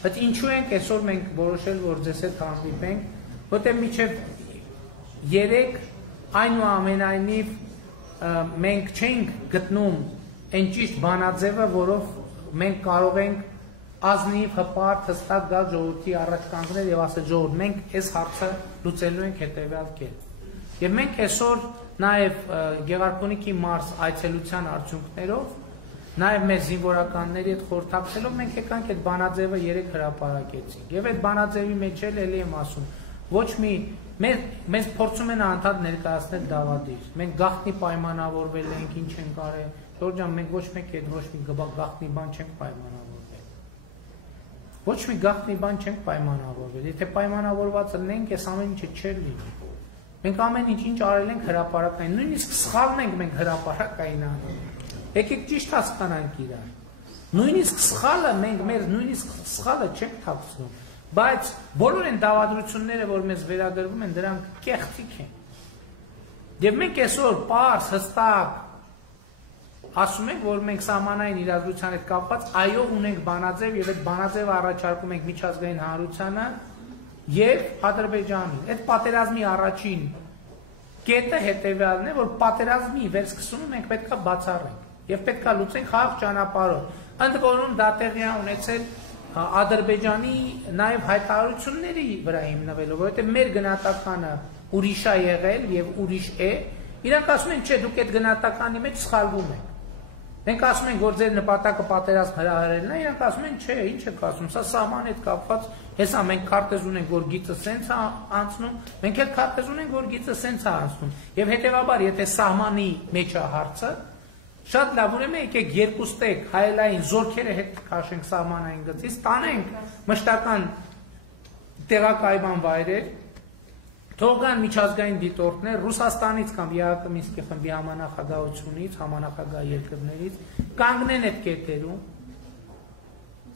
Բայց ինչու ենք այսօր մենք որոշել, որ ձեզ հետ հանդիպենք, որտեղ միջև 3 այնուամենայնիվ մենք չենք գտնում այն ճիշտ բանաձևը, որով մենք կարող ենք ազնիվ, հպարտ, հստակ գալ ժողովրդի առաջ կանգնել եւ ասել ժողովուրդ, մենք այս հարցը լուծելու ենք հետեւյալ կերպ։ Եվ մենք այսօր նաեւ Գեղարքունիքի մարզ այցելության արդյունքներով, նաեւ մեր զինվորականների հետ խորհրդակցելով մենք եկանք այդ բանաձևը 3 հրապարակեցինք։ Եվ այդ բանաձևի մեջ էլի եմ ասում, ոչ մի մեզ փորձում են անդադ ներկայացնել դավադիր։ Մենք գաղտնի պայմանավորվել ենք, ինչ ենք արել։ Ժորժ ջան, մենք ոչ մեկ այդ ոչ մի գաղտնի բան չենք պայմանավորվել։ Ոչ մի գաղտնի բան չենք պայմանավորվել։ Եթե պայմանավորված լինենք, այս ամեն ինչը չէր լինի։ Մենք ամեն ինչ արել ենք հրապարակային, նույնիսկ սխալն ենք մենք հրապարակային անում։ Եկեք ճիշտ հասկանանք իրար։ Նույնիսկ սխալը մենք մեր նույնիսկ սխալը չենք թաքցնում, բայց բոլոր այն դավադրությունները, որ մեզ վերագրվում են, դրանք կեղծիք են։ Եվ մենք այսօր պարզ, հստակ ասում ենք, որ մենք սահմանային իրադրության հետ կապված այո ունենք բանաձև եւ այդ բանաձևը առաջարկում ենք միջազգային հանրությանը եւ Ադրբեջանին։ Այդ պատերազմի առաջին կետը հետեւյալն է, որ պատերազմի վերսկսումը մենք պետքա բացառենք եւ պետքա լուծենք խաղաղ ճանապարհով։ Ընդ որում դա տեղի է ունեցել Ադրբեջանի նաեւ հայտարարությունների վրա հիմնվելով, որովհետեւ մեր գնահատականը ուրիշ է եղել եւ ուրիշ է։ Իրանք ասում են, չէ, դուք այդ գնահատականի մեջ սխալվում եք։ Մենք ասում ենք, որ ձեր նպատակը պատերազմ հրահրելն է, իրանք ասում են, չէ, ինչ եք ասում, սա սահմանի հետ կապված, հեսա մենք քարտեզ ունենք, որ գիծը սենց է անցնում, մենք էլ քարտեզ ունենք, որ գիծը սենց է անցնում։ Եվ հետեւաբար, եթե սահմանի մեջ է հարցը, շատ լավ, ուրեմն եկեք երկուստեք հայելային զորքերը հետ քաշենք սահմանային գծից, տանենք մշտական տեղակայման վայրեր, թողան միջազգային դիտորդներ Ռուսաստանից կամ ԵԱՀԿ Մինսկի խմբի համանախագահությունից, համանախագահ երկրներից կանգնեն այդ կետերում։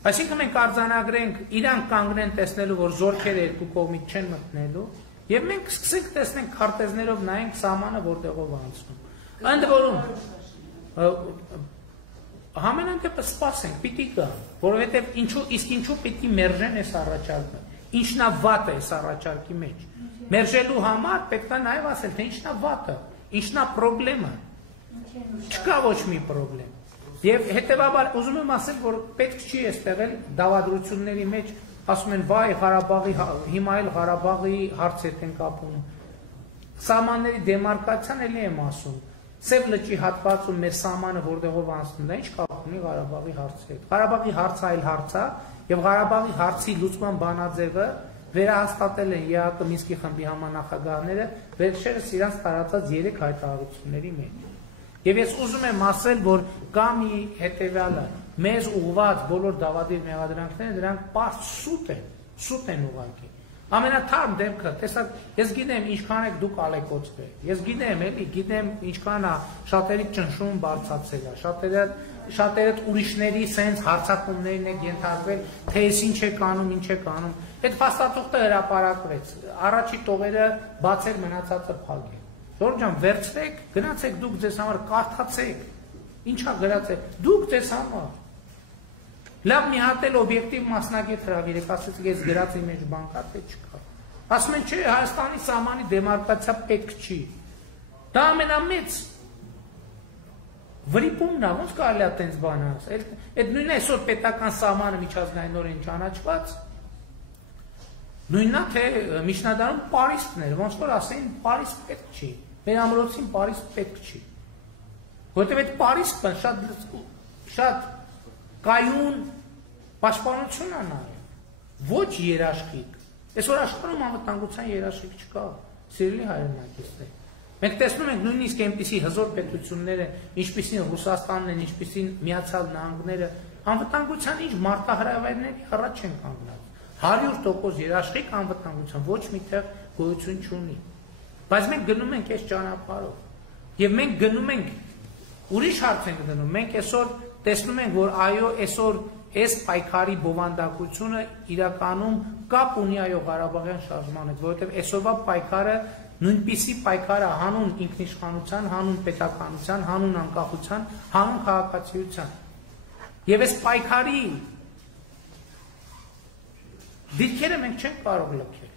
Այսինքն մենք արձանագրենք, իրանք կանգնեն տեսնելու, որ զորքերը երկու կողմից չեն մտնելու, եւ մենք սկսենք տեսնենք քարտեզներով նայենք սահմանը որտեղով անցնում։ Ընդ որում համենայն դեպս սպասենք, պիտի գա, որովհետեւ ինչու պիտի մերժեն այս առաջարկը։ Ինչն է վատը այս առաջարկի մեջ։ Մերժելու համար պետք է նաև ասել, թե ինչն է վատը, ինչն է պրոբլեմը։ Չկա ոչ մի պրոբլեմ։ Եվ հետևաբար ուզում եմ ասել, որ պետք չի այստեղ դավադրությունների մեջ ասում են, վայ, Ղարաբաղի հիմա էլ Ղարաբաղի հարց են կապում։ Սահմանների դեմարկացիան էլի եմ ասում։ Սև լճի հատվածում մեր սահմանը որտեղով անցնում, դա ինչ կապ ունի Ղարաբաղի հարցի հետ։ Ղարաբաղի հարցը այլ հարց է, եւ Ղարաբաղի հարցի լուծման բանաձևը վերահաստատել են ԵԱՀԿ Մինսկի խմբի համանախագահները վերջերս իրանց տարածած 3 հայտարարությունների մեջ։ Եվ ես ուզում եմ ասել, որ կա մի հետեւյալը, մեզ ուղղված բոլոր դավադիր մեղադրանքները դրանք պարզ սուտ են ուղղակի։ Ամենաթարմ դեպքը, տեսակ, ես գիտեմ ինչքան եք դուք ալեկոծվել, ես գիտեմ էլի, գիտեմ ինչքան է շատերի ճնշում բարձրացել է, շատերը ուրիշների սենց հարցակումներին եք ենթարկվել, թե ես ինչ եք անում, այդ փաստաթուղթը հրապարակվեց, առաջի տողերը բացել, մնացածը փակել։ Ժորժ ջան, վերցրեք, գնացեք դուք ձեզ համար կարդացեք, ինչա գրացեք, դուք ձեզ համար։ Լավ մի հատ էլ օբյեկտիվ մասնագետ հրավիրեք, ասեցիք ես գրածի մեջ բան կա, թե չկա։ Ասում են, չէ, Հայաստանի սահմանի դեմարկացիա պետք չի։ Դա ամենամեծ վրիպումն է, ոնց կարելի է տենց բան ասել։ Այդ նույնն է այսօր պետական սահմանը միջազգայինորեն ճանաչված։ Նույնն է, թե միջնադարում պարիսպներ, ոնց որ ասեին, պարիսպ պետք չի։ Մեր ամրոցին պարիսպ պետք չի։ Որտեւ այդ պարիսպը շատ կայուն պաշտպանություն է նայել, ոչ երաշխիք։ Այսօր աշխարհում անվտանգության երաշխիք չկա, սիրելի հայրենակիցներ։ Մենք տեսնում ենք նույնիսկ այնպիսի հզոր պետությունները, ինչպիսին Ռուսաստանն են, ինչպիսին Միացյալ Նահանգները, անվտանգության ինչ մարտահրավերների առաջ են կանգնած։ 100% երաշխիք անվտանգության ոչ մի տեղ գոյություն չունի։ Բայց մենք գնում ենք այս ճանապարհով։ Եւ մենք գնում ենք ուրիշ հարց ենք դնում։ Մենք այսօր տեսնում ենք, որ այո, այսօր այս պայքարի բովանդակությունը իրականում կապ ունի այո Ղարաբաղյան շարժման հետ, որովհետև այսօրվա պայքարը նույնպիսի պայքար է հանուն ինքնիշխանության, հանուն պետականության, հանուն անկախության, հանուն քաղաքացիության։ Եվ այս պայքարի դիրքերը մենք չենք կարող լքել։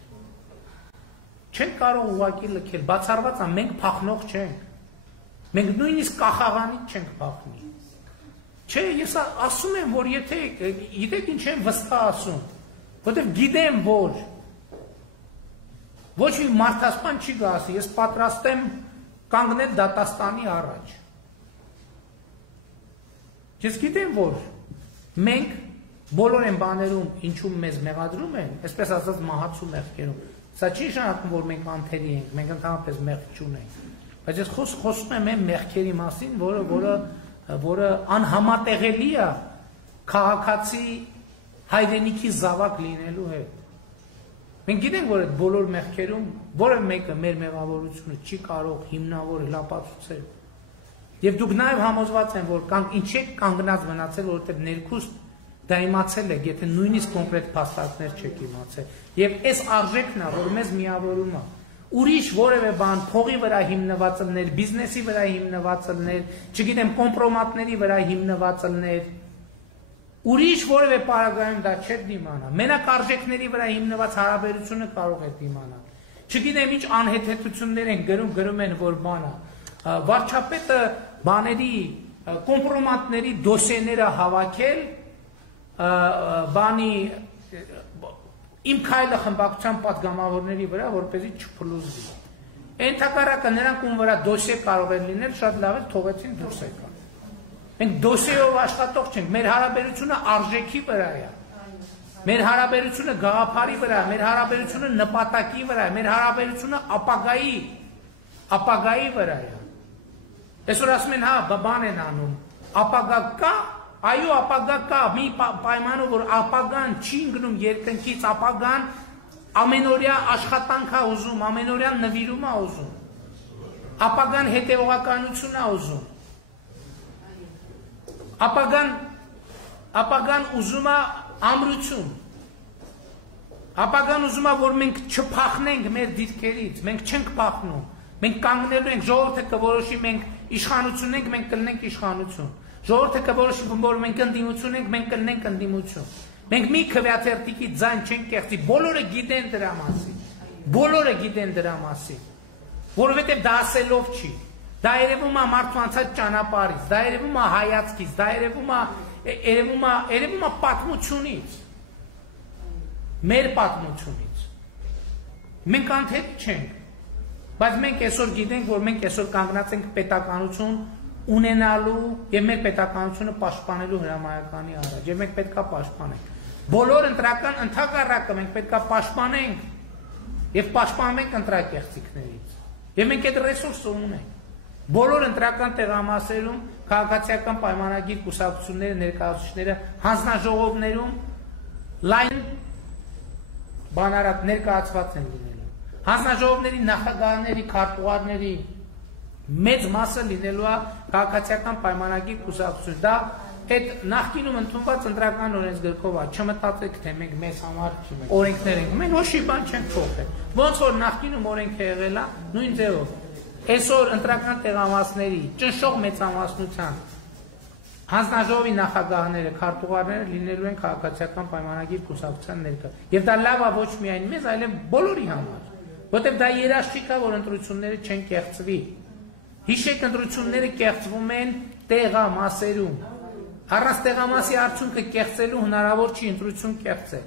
Չենք կարող ուղղակի լքել, բացառված է, մենք փախնող չենք։ Մենք նույնիսկ կախաղանից չենք փախնի։ Չէ, ես ասում եմ, որ եթե գիտեք ինչ եմ վստահ ասում, որտեղ գիտեմ, որ ոչ մի մարդասպան չի գա ասի, ես պատրաստ եմ կանգնել դատաստանի առաջ։ Ես գիտեմ, որ մենք բոլոր են բաներում, ինչում մեզ մեղադրում են, այսպես ասած մահացու մեղքերում, սա չի նշանակում, որ մենք անթերի ենք, մենք ընդհանրապես մեղք չունենք, բայց ես խոսում եմ այն մեղքերի մասին, որը անհամատեղելի է քաղաքացի հայրենիքի զավակ լինելու հետ։ Մենք գիտենք, որ այդ բոլոր մեղքերում որևէ մեկը մեր մեղավորությունը չի կարող հիմնավորել, ապացուցել։ Եվ դուք նաև համոզված են, որ ինչ եք կանգնած մնացել, որովհետև ներքուստ դա իմացել եք, եթե նույնիսկ կոնկրետ փաստարկներ չեք իմացել։ Եվ այս արժեքն է, որ մեզ միավորում է։ Ուրիշ որևէ բան փողի վրա հիմնված լներ, բիզնեսի վրա հիմնված լներ, չգիտեմ, կոմպրոմատների վրա հիմնված լներ, ուրիշ որևէ պարագայում դա չէ դիմանա։ Մենակ արժեքների վրա հիմնված հարաբերությունը կարող է դիմանալ։ Չգիտեմ ինչ անհեթեթություններ են գրում են, որ բանը վարչապետը բաների կոմպրոմատների դոսիեները հավաքել բանի իմ քայլը խմբակցության պատգամավորների վրա, որպեսզի չփլուզվի։ Ընդհակառակը նրանք ում վրա դոսիե կարող են լինել, շատ լավ է թողեցին դուրս եկան։ Մենք դոսիեով աշխատող չենք, մեր հարաբերությունը արժեքի վրա է։ Մեր հարաբերությունը գաղափարի վրա, մեր հարաբերությունը նպատակի վրա է, մեր հարաբերությունը ապագայի վրա է։ Այսօր ասում են, հա, բան են անում, ապագա կա, այո, ապագա կա, մի պայմանով, որ ապագան չի ընկնում երկնքից, ապագան ամենօրյա աշխատանք է ուզում, ամենօրյա նվիրում է ուզում, ապագան հետևողականություն է ուզում, ապագան ուզում է ամրություն, ապագան ուզում է, որ մենք չփախնենք մեր դիրքերից, մենք չենք փախնում, մենք կանգնելու ենք, ժողովուրդը կորոշի, մենք իշխանություն ենք, մենք կլինենք իշխանություն, ժողովուրդը կորոշի, որ մենք ընդդիմություն ենք, մենք կլինենք ընդդիմություն, մենք մի քվեաթերթիկի ձայն չենք կեղծի, բոլորը գիտեն դրա մասին, որովհետև դա ասելով չի, դա երևում է մարդու անցած ճանապարհից, դա երևում է հայացքից, դա երևում է պատմությունից, մեր պատմությունից, մենք անթերի չենք, բայց մենք այսօր գիտենք, որ մենք այսօր կանգնած ենք պետականություն ունենալու եւ մեր պետականությունը պաշտպանելու հրամայականի առաջ, եւ մենք պետքա պաշտպանենք։ Բոլոր ընտրական ընդհակառակը մենք պետքա պաշտպանենք եւ պաշտպանենք ընտրակեղծիքներից։ Եվ մենք այդ ռեսուրսը ունենք։ Բոլոր ընտրական տեղամասերում քաղաքացիական պայմանագիր կուսակցությունները, ներկայացուցիչները հանձնաժողովներում լայն բանարակ ներկայացված են լինելու։ Հանձնաժողովների նախագահների, քարտուղարների մեծ մասը լինելու է քաղաքացիական պայմանագիր կուսակցություն։ Դա այդ նախկինում ընդունված ընտրական օրենսգրքով է, չմտածեք, թե մենք մեզ համար օրենքներ ենք, մենք ոչ մի բան չենք փոխել։ Ոնց որ նախկինում օրենքը եղել է, նույն ձևով։ Այսօր ընտրական տեղամասների ճնշող մեծամասնության հանձնաժողովի նախագահները, քարտուղարները լինելու են քաղաքացիական պայմանագիր կուսակցության ներկա։ Եվ դա լավ է ոչ միայն մեզ, այլև բոլորի համար, որտեղ դա երաշխիք է, որ ընտրությունները չեն կեղծվի։ Հիշեք, ընտրությունները կեղծվում են տեղամասերում։ Առանց տեղամասի արդյունքը կեղծելու հնարավոր չի ընտրություն կեղծել։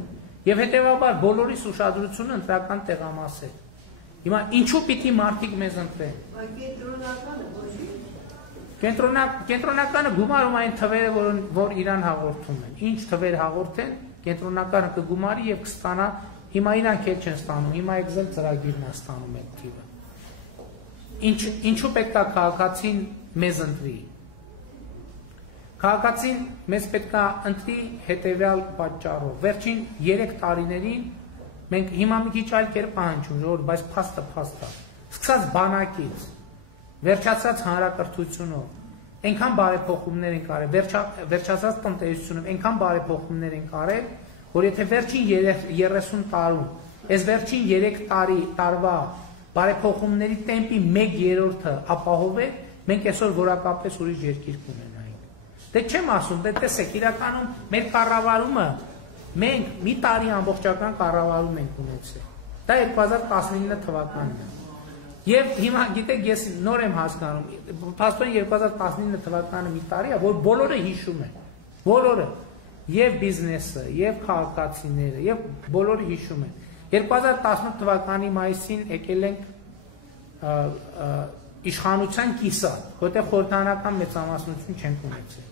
Եվ հետևաբար բոլորիս ուշադրությունը ընտրական տեղամաս է։ Հիմա ինչու պիտի մարդիկ մեզ ընտրեն։ Կենտրոնականը գումարում այն թվերը, որ իրան հաղորդում են։ Ինչ թվեր հաղորդեն, կենտրոնականը կգումարի եւ կստանա, հիմա իրանք էլ չեն ստանում, հիմա Excel ծրագիրն է ստանում այդ թիվը։ Ինչու պետք է քաղաքացին մեզ ընտրի։ Քաղաքացին մեզ պետք է ընտրի հետևյալ պատճառով։ Վերջին 3 տարիներին մենք հիմա մի քիչ այլ կերպ հանջում, ժողովուրդ, բայց փաստը փաստ է։ Սկսած բանակից, վերջացած հանրակրթությունով, այնքան բարեփոխումներ են կարել, վերջացած տնտեսությունով, այնքան բարեփոխումներ են կարել, որ եթե վերջին 30 տարում, այս վերջին 3 տարվա բարեփոխումների տեմպի 1/3-ը ապահովեք, մենք այսօր որակապես ուրիշ երկիր կունենայինք։ Դե չեմ ասում, դե տեսեք, իրականում մեր կառավարումը մենք մի տարի ամբողջական կառավարում ենք ունեցել։ Դա 2019 թվականն է։ Եվ հիմա գիտեք, ես նոր եմ հասկանում, փաստորեն 2019 թվականը մի տարի է, որ բոլորը հիշում են, բոլորը, եւ բիզնեսը, եւ քաղաքացիները, եւ բոլորը հիշում են։ 2018 թվականի մայիսին եկել ենք իշխանության կիսատ, որտեղ խորհրդարանական մեծամասնություն չենք ունեցել։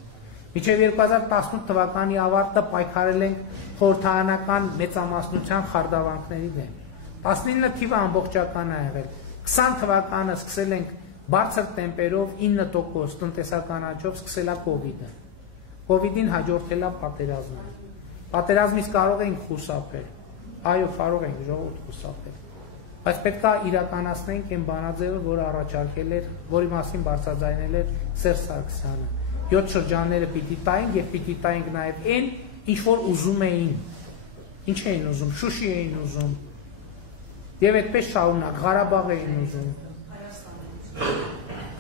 Մինչև 2018 թվականի ավարտը պայքարել ենք խորհրդարանական մեծամասնության խարդավանքների դեմ։ 19 թիվը ամբողջական է եղել։ 20 թվականը սկսել ենք բարձր տեմպերով 9% տնտեսական աճով սկսել է կովիդը։ Կովիդին հաջորդել է պատերազմը։ Պատերազմից կարող ենք խուսափել։ Այո, կարող ենք ժողովուրդ խուսափել։ Բայց պետք է իրականացնենք այն բանաձևը, որը առաջարկել էր, որի մասին բարձրաձայնել էր Սերժ Սարգսյանը։ 7 շրջանները պիտի տայինք եւ պիտի տայինք նաեւ այն, ինչ որ ուզում էին։ Ինչ էին ուզում, Շուշի էին ուզում։ Եվ այդպես շարունակ Ղարաբաղ էին ուզում։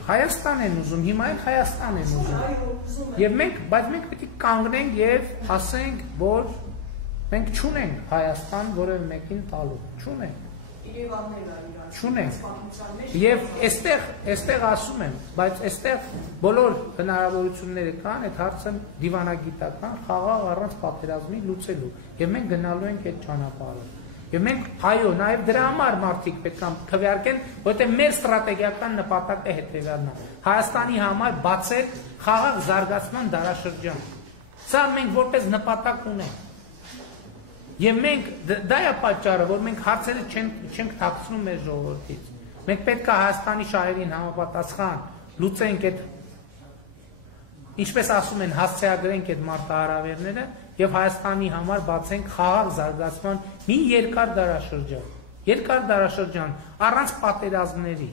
Հայաստան են ուզում, հիմա էլ Հայաստան են ուզում։ Եվ բայց մենք պետք է կանգնենք եւ ասենք, որ մենք չունենք Հայաստան որևէ մեկին տալու, չունենք։ Չունենք։ Եվ այստեղ ասում եմ, բայց այստեղ բոլոր հնարավորությունները կան, այդ հարցը դիվանագիտական, խաղաղ առանց պատերազմի լուծելու։ Եվ մենք գնալու ենք այդ ճանապարհով։ Եվ մենք, այո, նաև դրա համար մարդիկ պետք է քվեարկեն, որտեղ մեր ստրատեգիական նպատակը հետևյալն է։ Հայաստանի համար բացել խաղաղ զարգացման դարաշրջան։ Սա մենք որպես նպատակ ունենք։ Եվ մենք դա է պատճառը, որ մենք հարցերը չենք թաքցնում մեր ժողովրդից։ Մենք պետք է Հայաստանի շահերին համապատասխան լուծենք այդ, ինչպես ասում են, հասցեագրենք այդ մարտահրավերները եւ Հայաստանի համար բացենք խաղաղ զարգացման մի երկար դարաշրջան, առանց պատերազմների,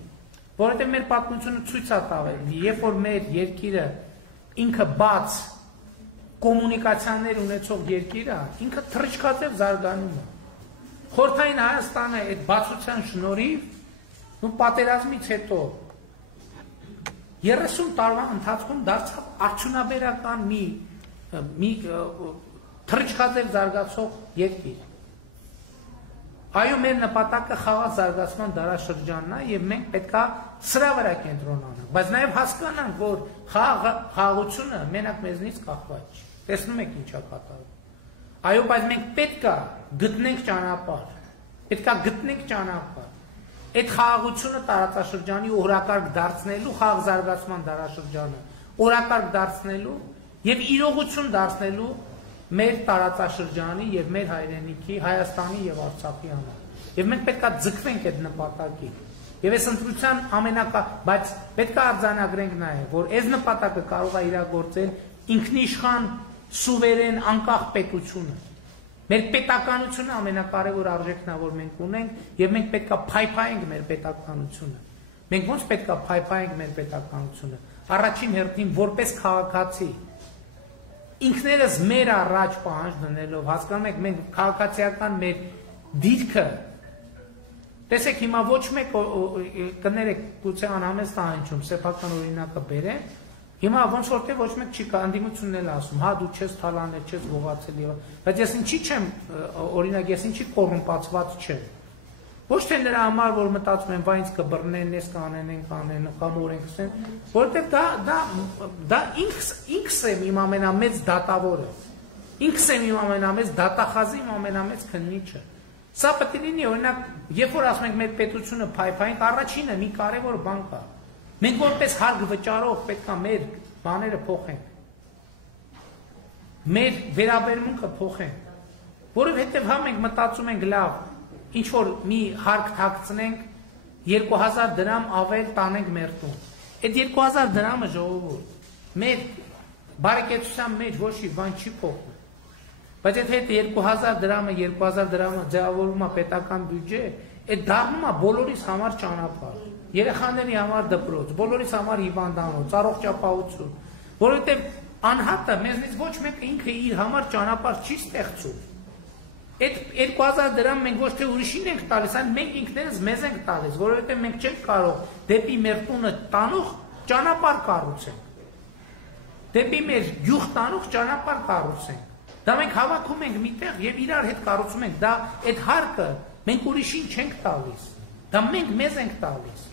որովհետեւ մեր պատմությունը ցույց է տվել, երբ որ մեր երկիրը ինքը բաց կոմունիկացիաներ ունեցող երկիր է, ինքը թռիչքաձև զարգանում է։ Խորհրդային Հայաստանը այդ բացության շնորհիվ ու պատերազմից հետո 30 տարվա ընթացքում դարձավ արդյունաբերական մի թռիչքաձև զարգացող երկիր։ Այո, մեր նպատակը խաղաղ զարգացման դարաշրջանն է եւ մենք պետքա սրա վրա կենտրոնանանք, բայց նաեւ հասկանանք, որ խաղաղությունը մենակ մեզնից կախված չի։ Տեսնում եք ինչա կատարվում։ Այո, բայց մենք պետքա գտնենք ճանապարհ։ Այդ խաղաղությունը տարածաշրջանի օրակարգ դարձնելու, խաղաղ զարգացման դարաշրջանը օրակարգ դարձնելու եւ իրողություն դարձնելու մեր տարածաշրջանի եւ մեր հայրենիքի, Հայաստանի եւ Արցախի համար։ Եվ մենք պետքա ձգվենք այդ նպատակին։ Եվ այս ընտրության բայց պետքա արձանագրենք նաեւ, որ այս նպատակը կարող է իրագործել ինքնիշխան, սուվերեն, անկախ պետությունը։ Մեր պետականությունը ամենակարևոր արժեքն է, որ մենք ունենք, եւ մենք պետքա փայփայենք մեր պետականությունը։ Մենք ո՞նց պետքա փայփայենք մեր պետականությունը։ Առաջին հերթին որպես քաղաքացի ինքներս մեր առաջ պահանջ դնելով, հասկանում եք, մենք քաղաքացիական մեր դիրքը, տեսեք հիմա ոչ մեկ կներեք, գուցե անհամեստ անհնչում, սեփական օրինակը բերեմ, հիմա ոնց որ թե ոչ մեկ չի կա, անդիմությունն էլ ասում, հա դու չես թալանել, չես գողացել եւ, բայց ես ինչի չեմ, օրինակ ես ինչի կոռումպացված չեմ։ Ոչ թե նրա համար, որ մտածում են, վայ ինձ կբռնեն, ես կանեն, կամ օրենք ասեն, որովհետև դա ինքս եմ իմ ամենամեծ դատավորը, ինքս եմ իմ ամենամեծ դատախազի, իմ ամենամեծ քննիչը։ Սա պետք է լինի, օրինակ, երբ որ ասում ենք մեր պետությունը փայփայենք, առաջինը մի կարևոր բան կա։ Մենք որպես հարկ վճարող պետք է մեր բաները փոխենք։ Մեր վերաբերմունքը փոխենք, որովհետև հա մենք մտածում ենք լավ, ինչ որ մի հարկ թաքցնենք, 2000 դրամ ավել տանենք մեր տուն։ Այդ 2000 դրամը ժողովուրդ, մեր բարեկեցության մեջ ոչ մի բան չի փոխվում։ Բայց եթե 2000 դրամը ձևավորվում է պետական բյուջե, այդ դառնում է բոլորիս համար ճանապարհ, երեխաների համար դպրոց, բոլորիս համար հիվանդանոց, առողջապահություն, որովհետև անհատը մեզնից ոչ մեկը ինքը իր համար ճանապարհ չի ստեղծում։ Այդ 2000 դրամ մենք ոչ թե ուրիշին ենք տալիս, այլ մենք ինքներս մեզ ենք տալիս, որովհետև մենք չենք կարող դեպի մեր տունը տանող ճանապարհ կառուցենք։ Դեպի մեր գյուղ տանող ճանապարհ կառուցենք։ Դա մենք հավաքում ենք միտեղ եւ իրար հետ կառուցում ենք, դա այդ հարկը մենք ուրիշին չենք տալիս, դա մենք մեզ ենք տալիս։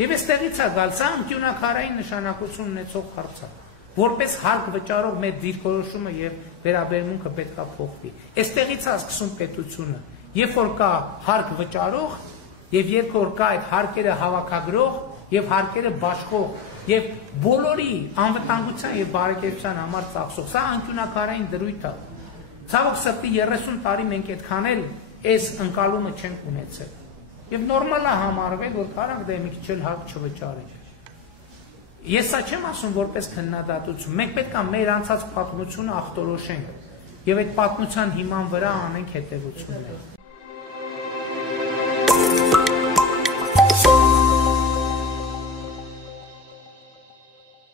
Եվ այստեղից է գալ, սա անկյունակարային նշանակություն ունեցող հարց է, որպես հարկ վճարող մեր դիրքորոշումը եւ վերաբերմունքը պետք է փոխվի։ Այստեղից է սկսում պետությունը, երբ որ կա հարկ վճարող եւ երբ որ կա այդ հարկերը հավաքագրող եւ հարկերը բաշխող եւ բոլորի անվտանգության եւ բարեկեցության համար ծախսող, սա անկյունակարային դրույթ է։ Ցավոք սրտի 30 տարի մենք այդքան էլ այս ընկալումը չենք ունեցել։ Եվ նորմալ է համարվել, որ կարանք դե մի քիչ էլ հարկ չվճարի։ Ես սա չեմ ասում որպես քննադատություն, մենք պետք է մեր անցած պատմությունը ախտորոշենք եւ այդ պատմության հիման վրա անենք հետեւություններ։